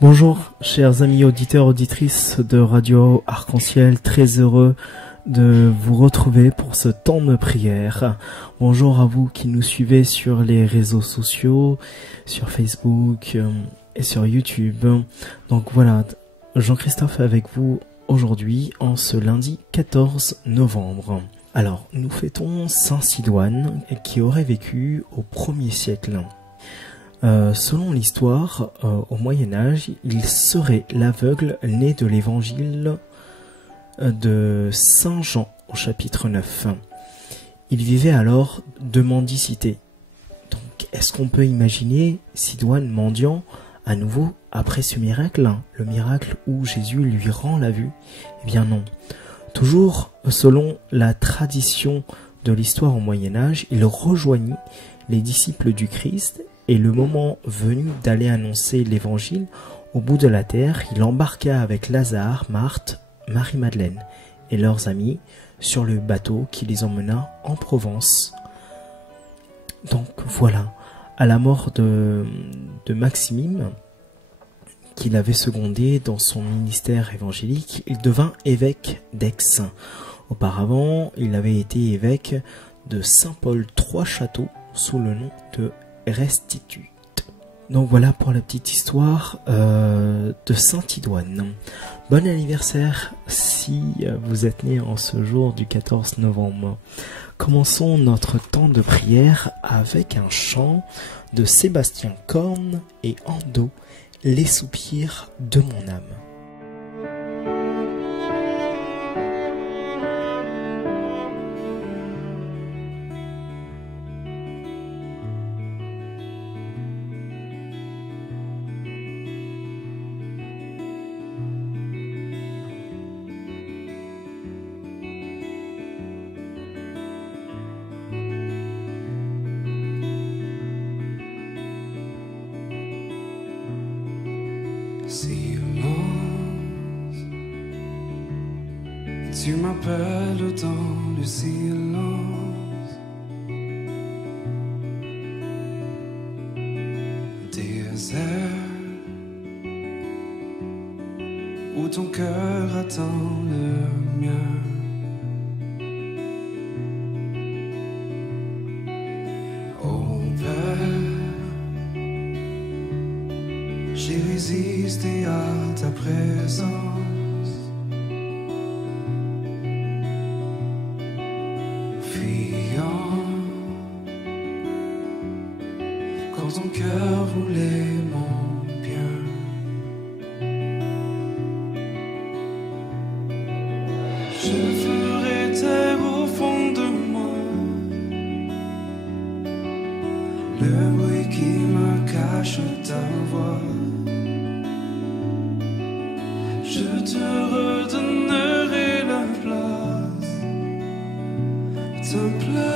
Bonjour, chers amis auditeurs, auditrices de Radio Arc-en-Ciel, très heureux de vous retrouver pour ce temps de prière. Bonjour à vous qui nous suivez sur les réseaux sociaux, sur Facebook et sur YouTube. Donc voilà, Jean-Christophe avec vous aujourd'hui en ce lundi 14 novembre. Alors, nous fêtons Saint Sidoine qui aurait vécu au 1er siècle. Selon l'histoire, au Moyen-Âge, il serait l'aveugle né de l'évangile de Saint Jean au chapitre 9. Il vivait alors de mendicité. Donc, est-ce qu'on peut imaginer Sidoine mendiant à nouveau après ce miracle, le miracle où Jésus lui rend la vue? Eh bien non. Toujours selon la tradition de l'histoire au Moyen-Âge, il rejoignit les disciples du Christ. Et le moment venu d'aller annoncer l'évangile au bout de la terre, il embarqua avec Lazare, Marthe, Marie-Madeleine et leurs amis sur le bateau qui les emmena en Provence. Donc voilà, à la mort de Maximime, qu'il avait secondé dans son ministère évangélique, il devint évêque d'Aix. Auparavant, il avait été évêque de Saint-Paul III-Château sous le nom de Restitute. Donc voilà pour la petite histoire de Saint Sidoine. Bon anniversaire si vous êtes né en ce jour du 14 novembre. Commençons notre temps de prière avec un chant de Sébastien Korn et Ando, Les soupirs de mon âme. Tu m'appelles dans le silence, désert où ton cœur attend le mien. Oh Père, j'ai résisté à ta présence. Quand ton cœur voulait mon bien, je ferai taire au fond de moi le bruit qui me cache ta voix. Je te redonnerai la place, ta place.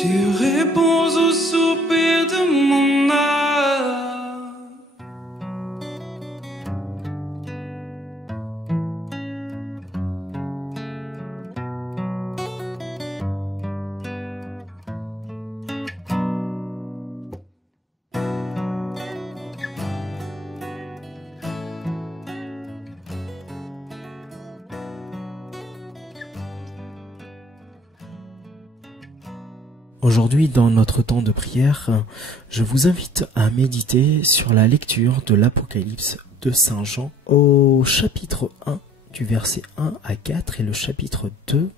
Tu réponds au soupir de mon âme. Aujourd'hui, dans notre temps de prière, je vous invite à méditer sur la lecture de l'Apocalypse de Saint Jean au chapitre 1 du verset 1 à 4 et le chapitre 2,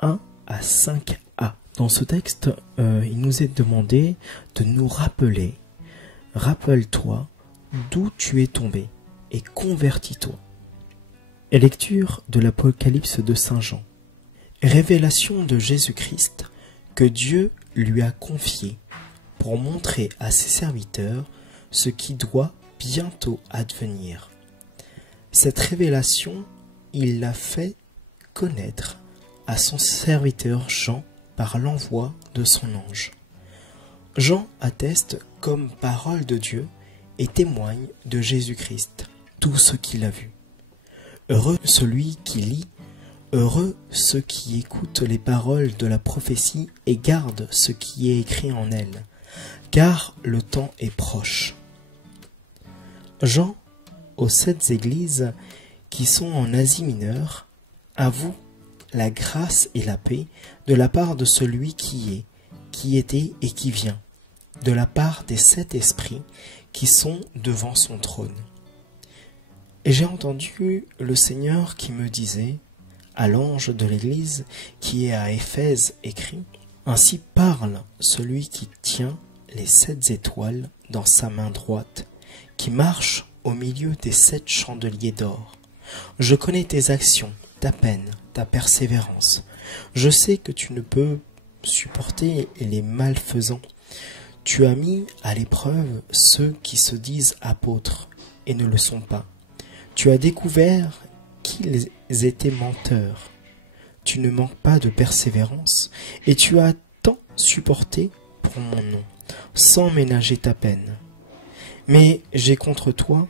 1 à 5a. Dans ce texte, il nous est demandé de nous rappeler, rappelle-toi d'où tu es tombé et convertis-toi. Et lecture de l'Apocalypse de Saint Jean. Révélation de Jésus-Christ que Dieu lui a confié pour montrer à ses serviteurs ce qui doit bientôt advenir. Cette révélation, il l'a fait connaître à son serviteur Jean par l'envoi de son ange. Jean atteste comme parole de Dieu et témoigne de Jésus-Christ tout ce qu'il a vu. Heureux celui qui lit, heureux ceux qui écoutent les paroles de la prophétie et gardent ce qui est écrit en elle, car le temps est proche. Jean, aux 7 églises qui sont en Asie mineure, avoue la grâce et la paix de la part de celui qui est, qui était et qui vient, de la part des 7 esprits qui sont devant son trône. Et j'ai entendu le Seigneur qui me disait, à l'ange de l'église qui est à Éphèse écrit, « Ainsi parle celui qui tient les 7 étoiles dans sa main droite, qui marche au milieu des 7 chandeliers d'or. Je connais tes actions, ta peine, ta persévérance. Je sais que tu ne peux supporter les malfaisants. Tu as mis à l'épreuve ceux qui se disent apôtres et ne le sont pas. Tu as découvert qu'ils étaient menteurs. Tu ne manques pas de persévérance, et tu as tant supporté pour mon nom, sans ménager ta peine. Mais j'ai contre toi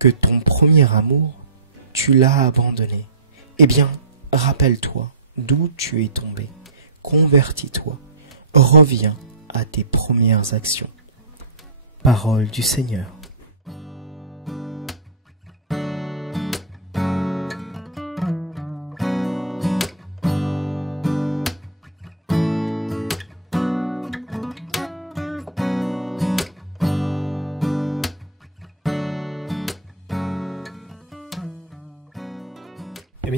que ton premier amour, tu l'as abandonné. Eh bien, rappelle-toi d'où tu es tombé, convertis-toi, reviens à tes premières actions. Parole du Seigneur.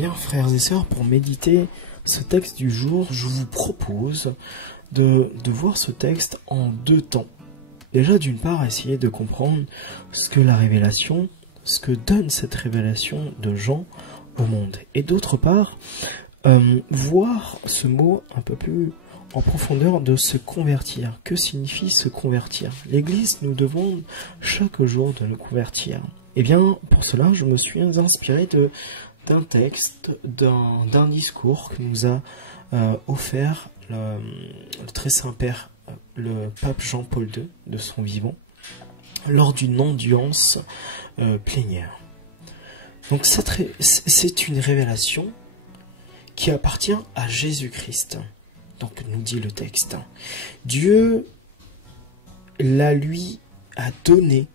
bien, frères et sœurs, pour méditer ce texte du jour, je vous propose de voir ce texte en deux temps. Déjà, d'une part, essayer de comprendre ce que la révélation, ce que donne cette révélation de Jean au monde. Et d'autre part, voir ce mot un peu plus en profondeur de se convertir. Que signifie se convertir? L'Église nous demande chaque jour de nous convertir. Eh bien, pour cela, je me suis inspiré d'un texte, d'un discours que nous a offert le très Saint-Père, le pape Jean-Paul II, de son vivant, lors d'une audience plénière. Donc c'est une révélation qui appartient à Jésus-Christ. Donc nous dit le texte. Dieu la lui a donné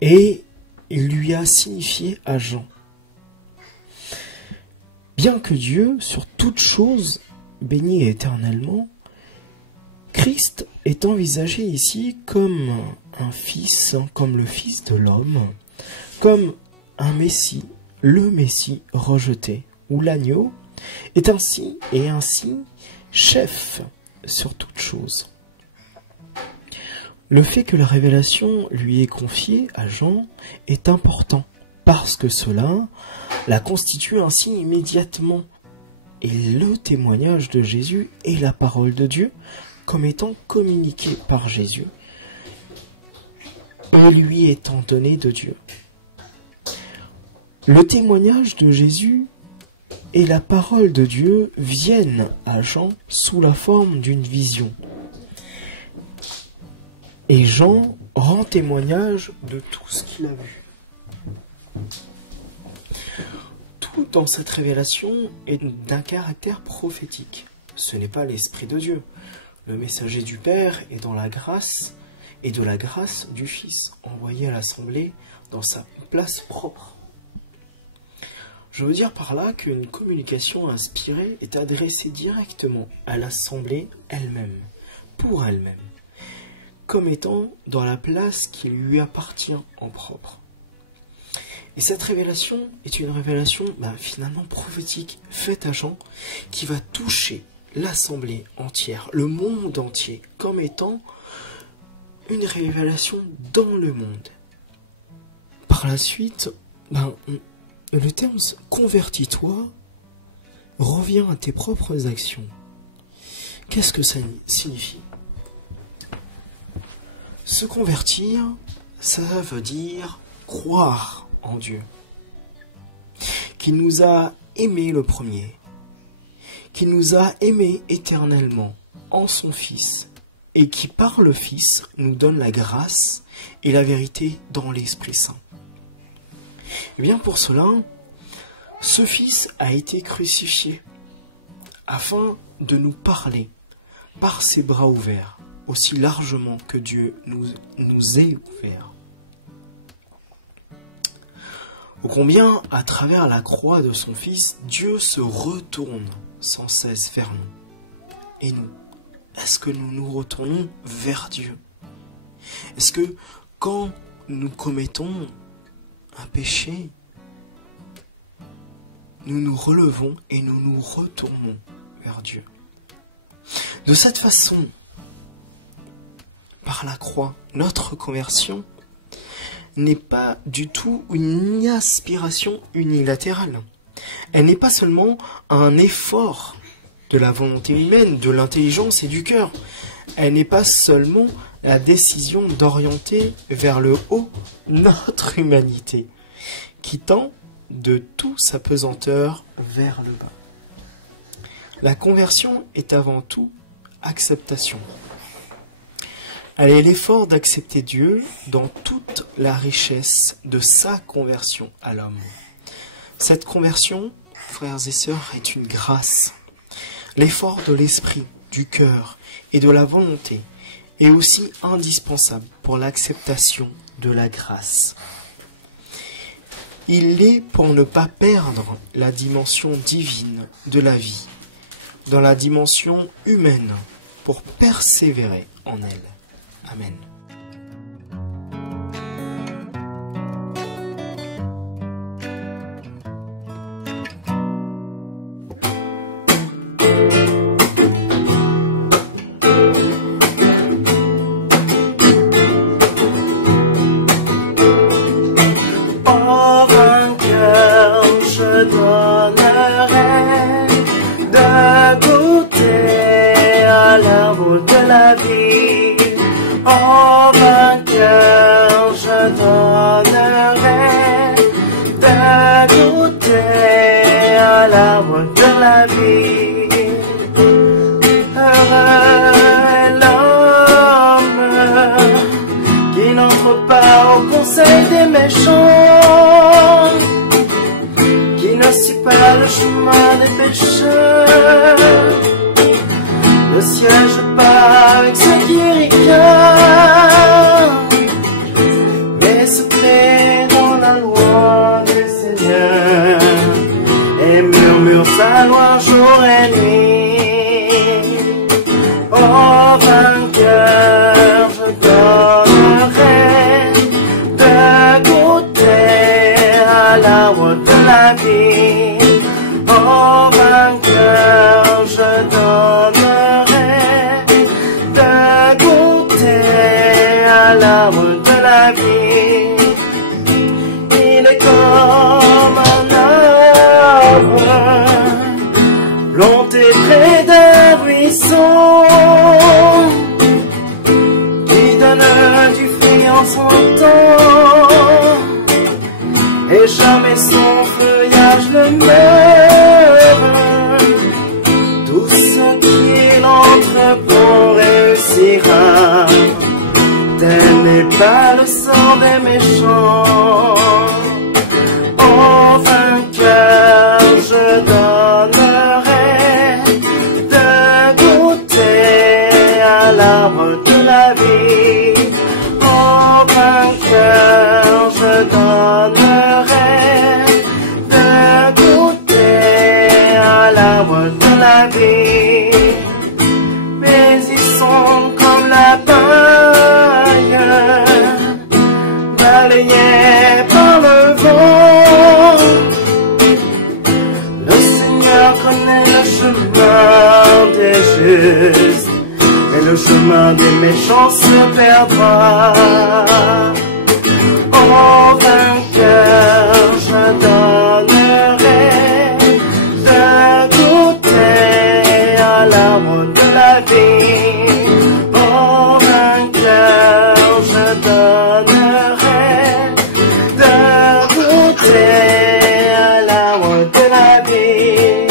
et il lui a signifié à Jean. Bien que Dieu, sur toute chose, béni éternellement, Christ est envisagé ici comme un fils, comme le fils de l'homme, comme un Messie, le Messie rejeté, où l'agneau est ainsi chef sur toute chose. Le fait que la révélation lui est confiée à Jean est important, parce que cela la constitue ainsi immédiatement. Et le témoignage de Jésus est la parole de Dieu comme étant communiquée par Jésus et lui étant donnée de Dieu. Le témoignage de Jésus et la parole de Dieu viennent à Jean sous la forme d'une vision. Et Jean rend témoignage de tout ce qu'il a vu. Tout dans cette révélation est d'un caractère prophétique. Ce n'est pas l'Esprit de Dieu. Le messager du Père est dans la grâce et de la grâce du Fils, envoyé à l'Assemblée dans sa place propre. Je veux dire par là qu'une communication inspirée est adressée directement à l'Assemblée elle-même, pour elle-même, comme étant dans la place qui lui appartient en propre. Et cette révélation est une révélation finalement prophétique, faite à Jean, qui va toucher l'Assemblée entière, le monde entier, comme étant une révélation dans le monde. Par la suite, le terme « convertis-toi » revient à tes propres actions. Qu'est-ce que ça signifie? Se convertir, ça veut dire croire en Dieu, qui nous a aimés le premier, qui nous a aimés éternellement en son Fils, et qui par le Fils nous donne la grâce et la vérité dans l'Esprit Saint. Et bien pour cela, ce Fils a été crucifié afin de nous parler par ses bras ouverts, aussi largement que Dieu nous est ouvert. Ô combien, à travers la croix de son Fils, Dieu se retourne sans cesse vers nous. Et nous, est-ce que nous nous retournons vers Dieu? Est-ce que quand nous commettons un péché, nous nous relevons et nous nous retournons vers Dieu? De cette façon, par la croix, notre conversion n'est pas du tout une aspiration unilatérale. Elle n'est pas seulement un effort de la volonté humaine, de l'intelligence et du cœur. Elle n'est pas seulement la décision d'orienter vers le haut notre humanité, qui tend de toute sa pesanteur vers le bas. La conversion est avant tout acceptation. Elle est l'effort d'accepter Dieu dans toute la richesse de sa conversion à l'homme. Cette conversion, frères et sœurs, est une grâce. L'effort de l'esprit, du cœur et de la volonté est aussi indispensable pour l'acceptation de la grâce. Il l'est pour ne pas perdre la dimension divine de la vie, dans la dimension humaine, pour persévérer en elle. Amen. la vie. Heureux est l'homme qui n'entre pas au conseil des méchants, qui ne suit pas le chemin des pécheurs, ne siège pas avec ceux qui ricanent, mais se plaît dans la loi du Seigneur et murmure sa loi jour et nuit. Oh vainqueur, je donnerai de goûter à l'arbre de la vie. Oh vainqueur, je donnerai de goûter à l'arbre de la vie. Il est comme un arbre planté près d'un buisson qui donne du fruit en son temps, et jamais son feuillage ne meurt. Tout ce qu'il entreprend réussira. Tel n'est pas le sort des méchants. Oh vainqueur, je donnerai de goûter à l'arbre de la vie. Oh vainqueur, je donnerai de goûter à l'arbre de la vie. Mais ils sont comme la paille, balayés par le vent. Le Seigneur connaît le chemin des justes, mais le chemin des méchants se perdra. Oh vainqueur, je donnerai de goûter à l'arbre de la vie. Oh vainqueur, je donnerai de goûter à l'arbre de la vie.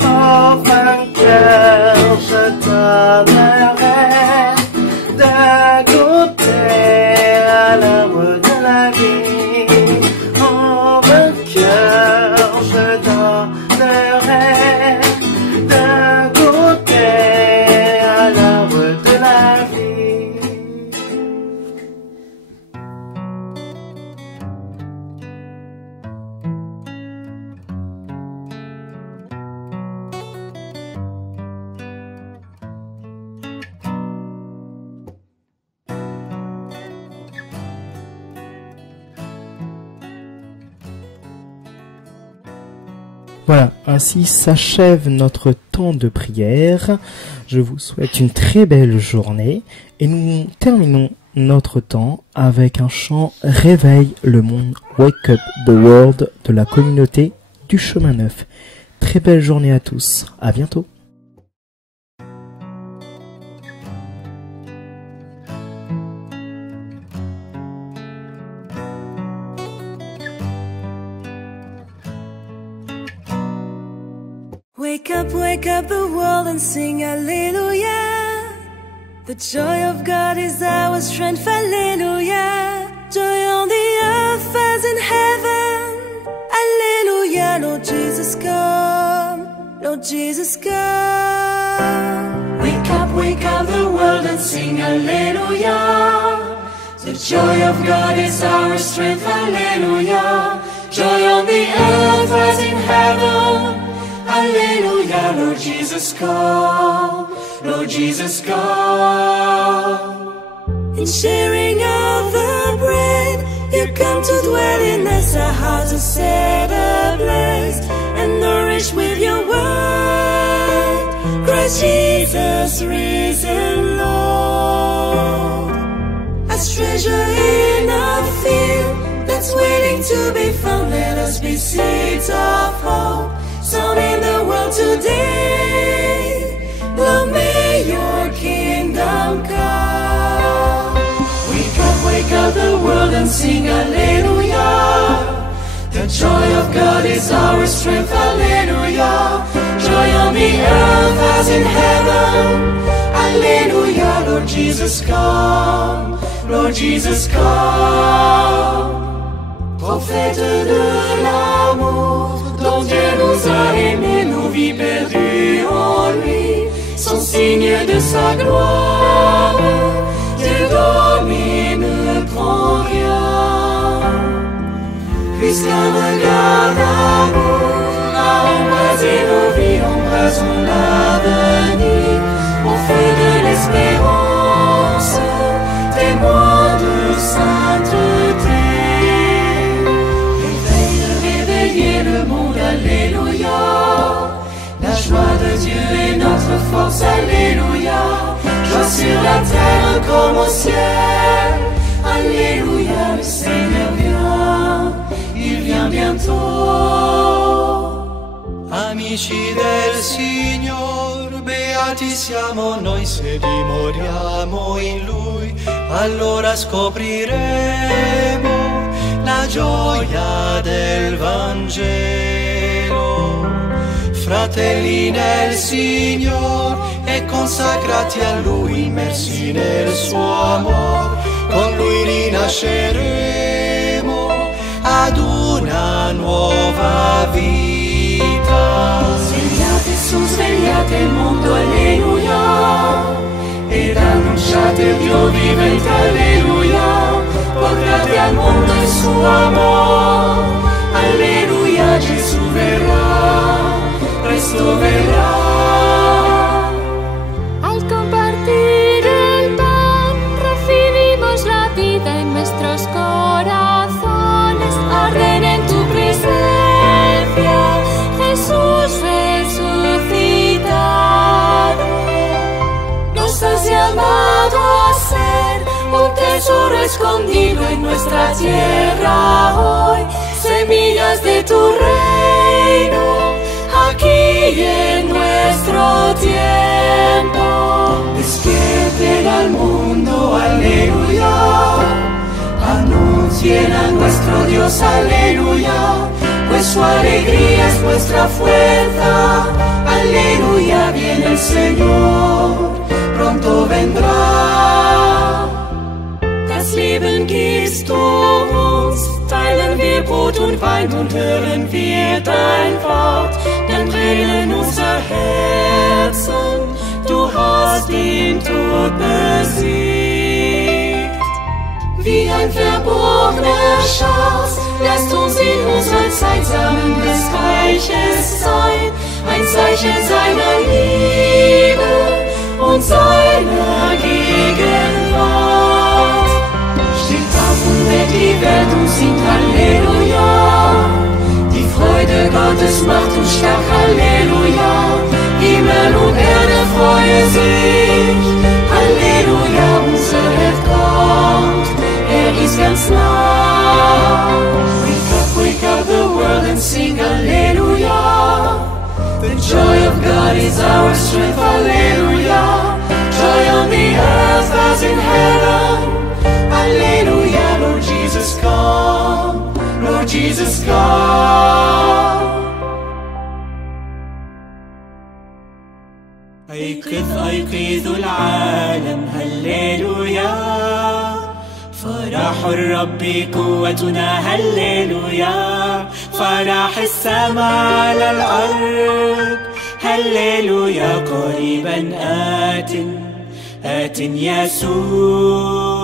Oh vainqueur, je donnerai de goûter à l'arbre de la vie. Oh vainqueur, je donnerai de goûter à l'arbre de la vie. Voilà, ainsi s'achève notre temps de prière. Je vous souhaite une très belle journée et nous terminons notre temps avec un chant Réveille le monde, Wake Up the World de la communauté du Chemin Neuf. Très belle journée à tous, à bientôt. Wake up the world and sing hallelujah. The joy of God is our strength, hallelujah. Joy on the earth as in heaven, hallelujah. Lord Jesus come, Lord Jesus come. Wake up the world and sing hallelujah. The joy of God is our strength, hallelujah. Joy on the earth as in heaven, hallelujah. Lord Jesus come, Lord Jesus come. In sharing of the bread, you come to dwell in us, our hearts are set ablaze and nourished with your word. Christ Jesus risen Lord, as treasure in a field that's waiting to be found. Let us be seeds of hope sown in the world today. Lord, may your kingdom come. sing Alleluia. The joy of God is our strength, Alleluia. Joy on the earth as in heaven, Alleluia. Lord Jesus come, Lord Jesus come. Prophète de l'amour, dont Dieu nous a aimés, nos vies perdues en lui sont signes de sa gloire. Dieu domine, ne prend rien, puisqu'un regard d'amour a embrasé nos vies, embrasons l'avenir au feu de l'espérance, témoin de sainteté. Le monde, Alléluia. La joie de Dieu est notre force, Alléluia. Joie sur la terre comme au ciel, Alléluia. Le Seigneur vient, il vient bientôt. Amici del Signor, beati siamo noi se dimoriamo in Lui, allora scopriremo la gioia del Vangelo. Fratelli nel Signor e consacrati a Lui, immersi nel suo amor, con Lui rinasceremo ad una nuova vita. Svegliate su, svegliate il mondo, Alleluia, ed annunciate il Dio vivente, Alleluia. Portate al mondo il suo amor, Alleluia. Gesù verrà, presto verrà. Al compartir el pan recibimos la vida en nuestros corazones, arden en tu presencia, Jesús resucitado. Nos has llamado a ser un tesoro escondido en nuestra tierra hoy, semillas de tu reino, aquí en nuestro tiempo. Despierten al mundo, Aleluya, anuncien a nuestro Dios, Aleluya, pues su alegría es nuestra fuerza, Aleluya. Viene el Señor, pronto vendrá. Das Leben gibst du uns, teilen wir Brot und Wein und hören wir dein Wort, dann brennen unser Herzen, du hast den Tod besiegt. Wie ein verborgener Schatz, lasst uns in unserer Zeit Samen des Reiches sein, ein Zeichen seiner Liebe und seiner Gegenwart. Steht auf und weckt die Welt und singt Halleluja. Die Freude Gottes macht uns stark, Halleluja. Himmel und Erde freuen sich, Halleluja. Unser Held kommt, ist ganz nah. Wake up the world and sing Hallelujah. The joy of God is our strength, Hallelujah. Joy on the earth as in heaven, Hallelujah. Lord Jesus come, Lord Jesus come. أيقظ العالم هللويا، فرح الرب قوتنا هللويا، فرح السماء على الأرض هللويا. قريبا آت يسوع.